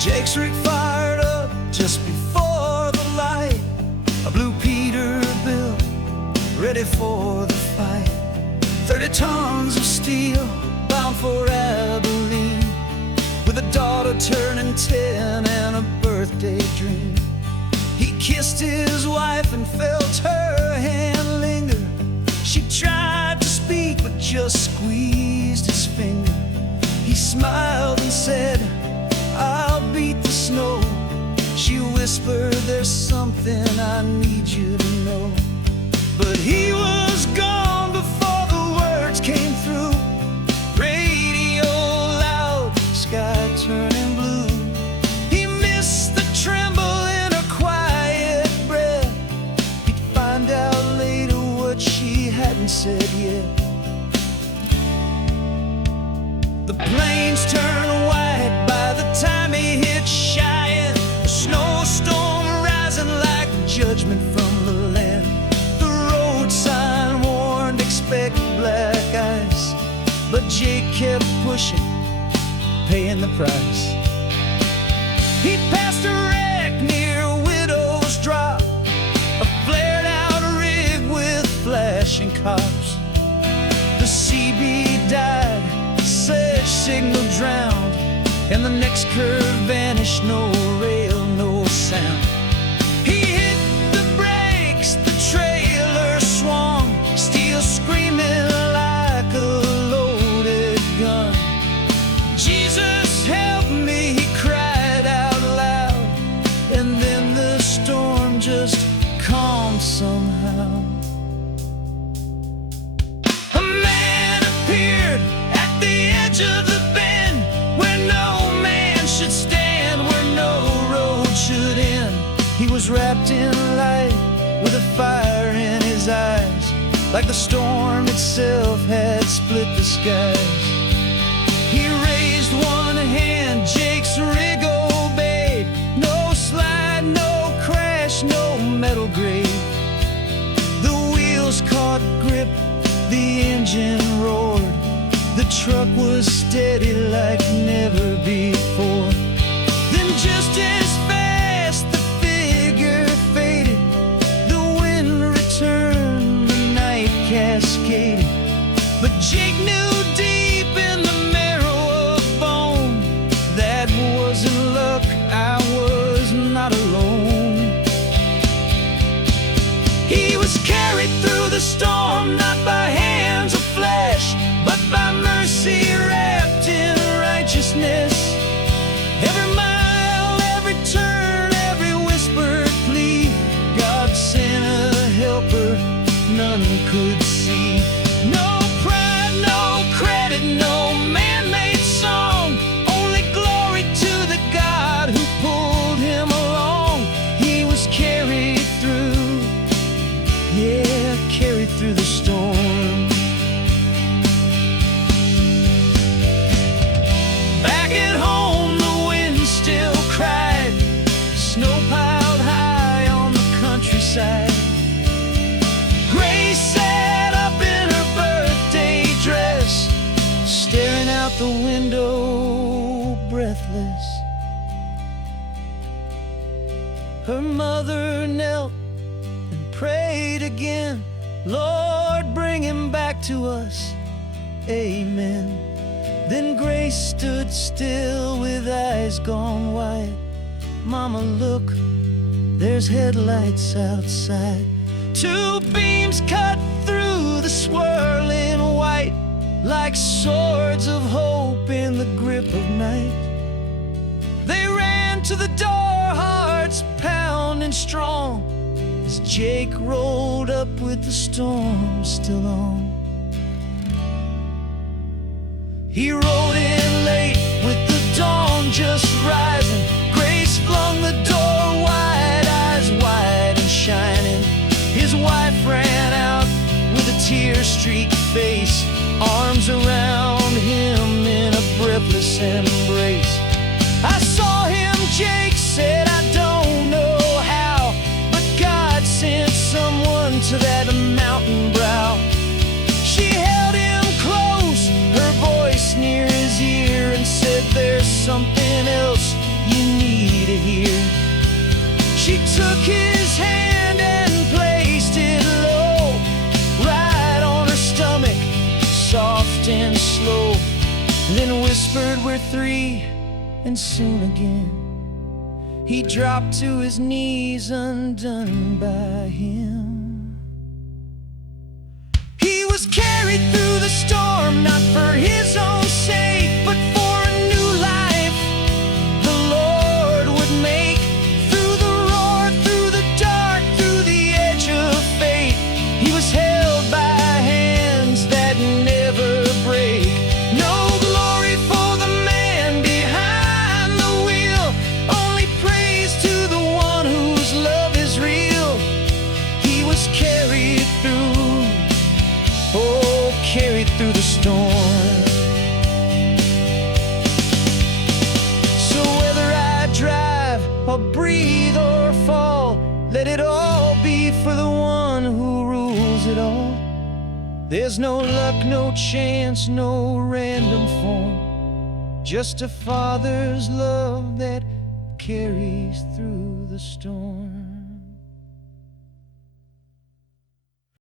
Jake's rig fired up just before the light, a blue Peterbilt ready for the fight. 30 tons of steel bound for Abilene, with a daughter turning 10 and a birthday dream. He kissed his wife and felt her hand linger. She tried to speak but just squeezed his finger. He smiled and said, "I'll beat the snow." She whispered, "There's something I need you to know." But he was gone before the words came through. Radio loud, sky turning blue. He missed the tremble in her quiet breath. He'd find out later what she hadn't said yet. The plains turned white by the time he hit Cheyenne, a snowstorm rising like judgment from the land. The road sign warned, "Expect black ice," but Jake kept pushing, paying the price. He passed a wreck near Widow's Drop, a flared out rig with flashing cops. The CB died, sledge signal drowned, and the next curve vanished, no rail, no sound. He hit the brakes, the trailer swung, steel screaming like a loaded gun. "Jesus, help me," he cried out loud, and then the storm just calmed somehow. A man appeared at the edge of the bend, where no man should stand, where no road should end. He was wrapped in light, with a fire in his eyes, like the storm itself had split the skies. He raised one hand, Jake's rig obeyed. No slide, no crash, no metal grave. The wheels caught grip, the engine roared. The truck was steady like never before. Then just as fast the figure faded, the wind returned, the night cascaded. But Jake knew deep in the marrow of bone, that wasn't luck, I was not alone. He was carried through the storm, not by hands of flesh, but by mercy wrapped in righteousness. Every mile, every turn, every whispered plea, God sent a helper none could see. No pride, no credit, no man-made song, only glory to the God who pulled him along. He was carried through, yeah, carried through the storm. Back at home, the wind still cried, snow piled high on the countryside. Grace sat up in her birthday dress, staring out the window, breathless. Her mother knelt and prayed again, "Lord, bring him back to us, amen." Then Grace stood still with eyes gone wide. "Mama, look, there's headlights outside." Two beams cut through the swirling white, like swords of hope in the grip of night. They ran to the door, hearts pounding strong, as Jake rolled up with the storm still on. He rode in late with the dawn just rising. Grace flung the door wide, eyes wide and shining. His wife ran out with a tear-streaked face, arms around him in a breathless embrace. "I saw him," Jake said, "I don't know how, but God sent someone to that mountain brow." She held him close, her voice near his fear. She took his hand and placed it low, right on her stomach, soft and slow. Then whispered, "We're three, and soon again." He dropped to his knees, undone by him. He was carried through the storm, not for his own sake, but for a new life the Lord would make. Through the roar, through the dark, through the edge of fate, he was held by hands that never break. No glory for the man behind the wheel, only praise to the one whose love is real. He was carried through, oh, carried through the storm. So whether I drive or breathe or fall, let it all be for the one who rules it all. There's no luck, no chance, no random form, just a father's love that carries through the storm.